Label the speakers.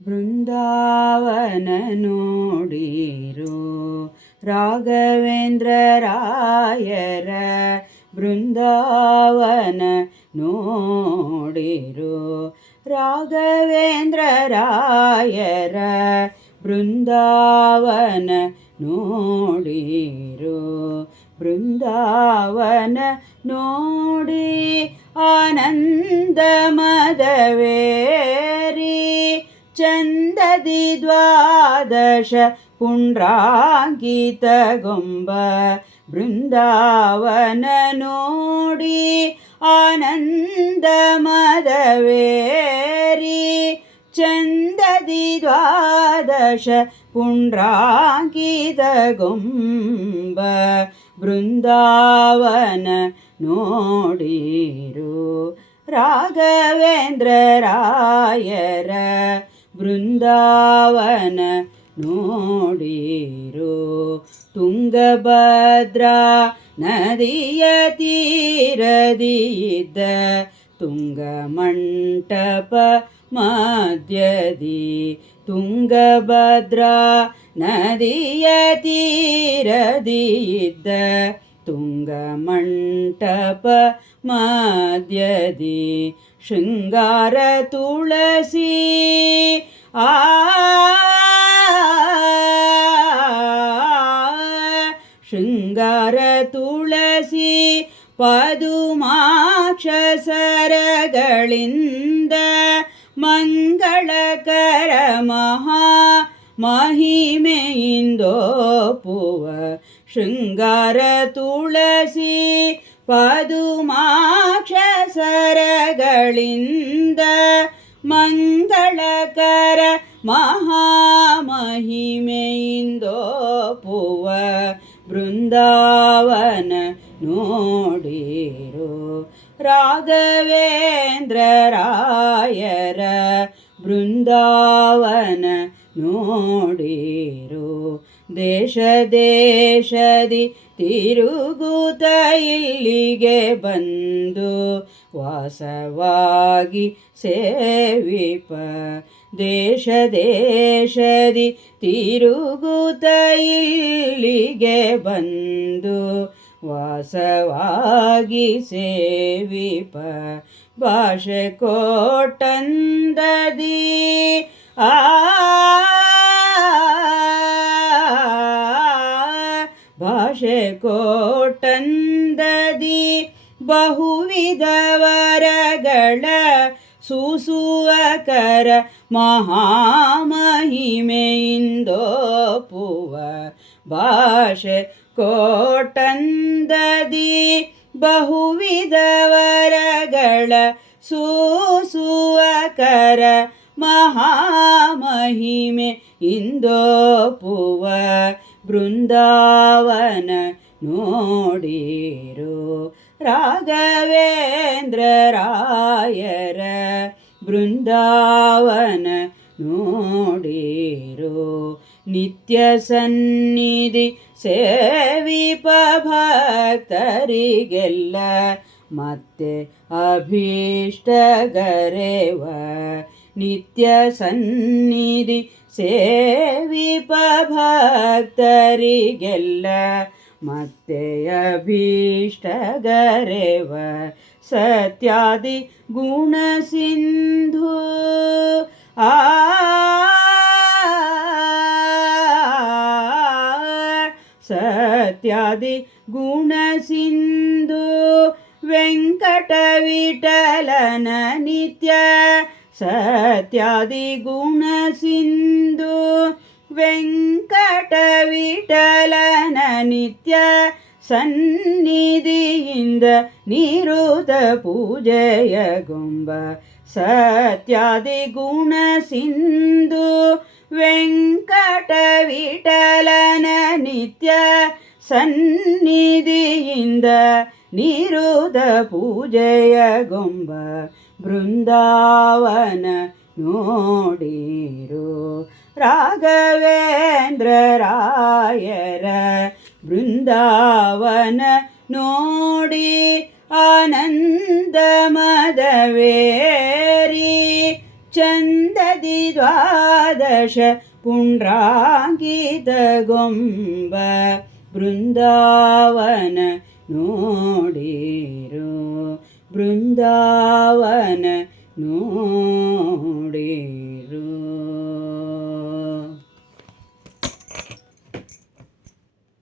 Speaker 1: ಬೃಂದಾವನ ನೋಡಿರೋ ರಾಘವೇಂದ್ರ ರಾಯರ ಬೃಂದಾವನ ನೋಡಿರೋ ರಾಘವೇಂದ್ರ ರಾಯರ ಬೃಂದಾವನ ನೋಡಿರೋ ಬೃಂದಾವನ ನೋಡಿ ಆನಂದ ಮದವೇರಿ. ಚಂದದಿ ದ್ವಾದಶ ಪುಂಡ್ರಾಂಕಿತ ಗೊಂಬ ಬೃಂದಾವನ ನೋಡಿ ಆನಂದ ಮದವೇರಿ ಚಂದದಿ ದ್ವಾದಶ ಪುಂಡ್ರಾಂಕಿತ ಗೊಂಬ ಬೃಂದಾವನ ನೋಡಿರು ರಾಘವೇಂದ್ರ ರಾಯರ ಬೃಂದಾವನ ನೋಡಿರು ತುಂಗಭದ್ರಾ ನದಿಯ ತೀರದಿದ್ದ ತುಂಗ ಮಂಟಪ ಮಧ್ಯದಿ ತುಂಗಭದ್ರಾ ನದಿಯ ತೀರದಿದ್ದ ತುಂಗ ಮಂಟಪ ಮಧ್ಯದಿ ಶೃಂಗಾರ ತುಳಸಿ ಶೃಂಗಾರ ತುಳಸಿ ಪದುಮಾಕ್ಷ ಸರಗಳಿಂದ ಮಂಗಳಕರ ಮಹಾ ಮಹಿಮೆಯಿಂದೋಪುವ ಶೃಂಗಾರ ತುಳಸಿ ಪದುಮಾಕ್ಷ ಸರಗಳಿಂದ ಮಹಾಮಹಿಮೆಯಿಂದೋ ಮಹಾಮಹಿಮೆಯಿಂದೋಪುವ ಬೃಂದಾವನ ನೋಡಿರೋ. ರಾಘವೇಂದ್ರ ರಾಯರ ಬೃಂದಾವನ ನೋಡಿರೋ. ದೇಶ ದೇಶದಿ ತಿರುಗುತ ಇಲ್ಲಿಗೆ ಬಂದು ವಾಸವಾಗಿ ಸೇವಿಪ. ದೇಶ ದೇಶದಿ ತಿರುಗುತ ಇಲ್ಲಿಗೆ ಬಂದು ವಾಸವಾಗಿ ಸೇವಿಪ. ಭಾಷೆ ಕೋಟಂದದಿ ಆ ಭಾಷೆ ಕೋಟಂದದಿ ಬಹುವಿಧವರಗಳ ಸೂಸುವಕರ ಮಹಾಮಹಿಮೆಯಿಂದೋಪುವ ಭಾಷೆ ಕೋಟಂದದಿ ಬಹುವಿಧವರಗಳ ಸೂಸುವಕರ ಮಹಾಮಹಿಮೆ ಇಂದೋಪುವ ಬೃಂದಾವನ ನೋಡಿರು. ರಾಘವೇಂದ್ರ ರಾಯರ ಬೃಂದಾವನ ನೋಡಿರು. ನಿತ್ಯ ಸನ್ನಿಧಿ ಸೇವಿಪ ಭಕ್ತರಿಗೆಲ್ಲ ಮತ್ತೆ ಅಭೀಷ್ಟಗರೆವ ನಿತ್ಯ ಸನ್ನಿಧಿ ಸೇವಿಪ ಭಕ್ತರಿಗೆಲ್ಲ ಮತ್ತೆ ಅಭೀಷ್ಟಗರೆವ ಸತ್ಯಾದಿ ಗುಣ ಸಿಂಧು ಆ ಸತ್ಯಾದಿ ಗುಣ ಸಿಂಧು ವೆಂಕಟ ವಿಠಲನ ನಿತ್ಯ ಸತ್ಯಾದಿ ಗುಣ ಸಿಂಧು ವೆಂಕಟ ವಿಠಲನ ನಿತ್ಯ ಸನ್ನಿಧಿಯಿಂದ ನಿರುತ ಪೂಜೆಯ ಗೊಂಬ. ಸತ್ಯಾದಿ ಗುಣ ಸಿಂಧು ವೆಂಕಟ ವಿಠಲನ ನಿತ್ಯ ಸನ್ನಿಧಿಯಿಂದ ನಿರುದ ಪೂಜೆಯ ಗೊಂಬ ಬೃಂದಾವನ ನೋಡಿರು ರಾಘವೇಂದ್ರ ರಾಯರ ಬೃಂದಾವನ ನೋಡಿ ಆನಂದ ಮದವೇರಿ ಚಂದದಿ ದ್ವಾದಶ ಪುಂಡ್ರಾಂಕಿತ ಗೊಂಬ ಬೃಂದಾವನ ನೋಡಿರೋ. ಬೃಂದಾವನ ನೋಡೇ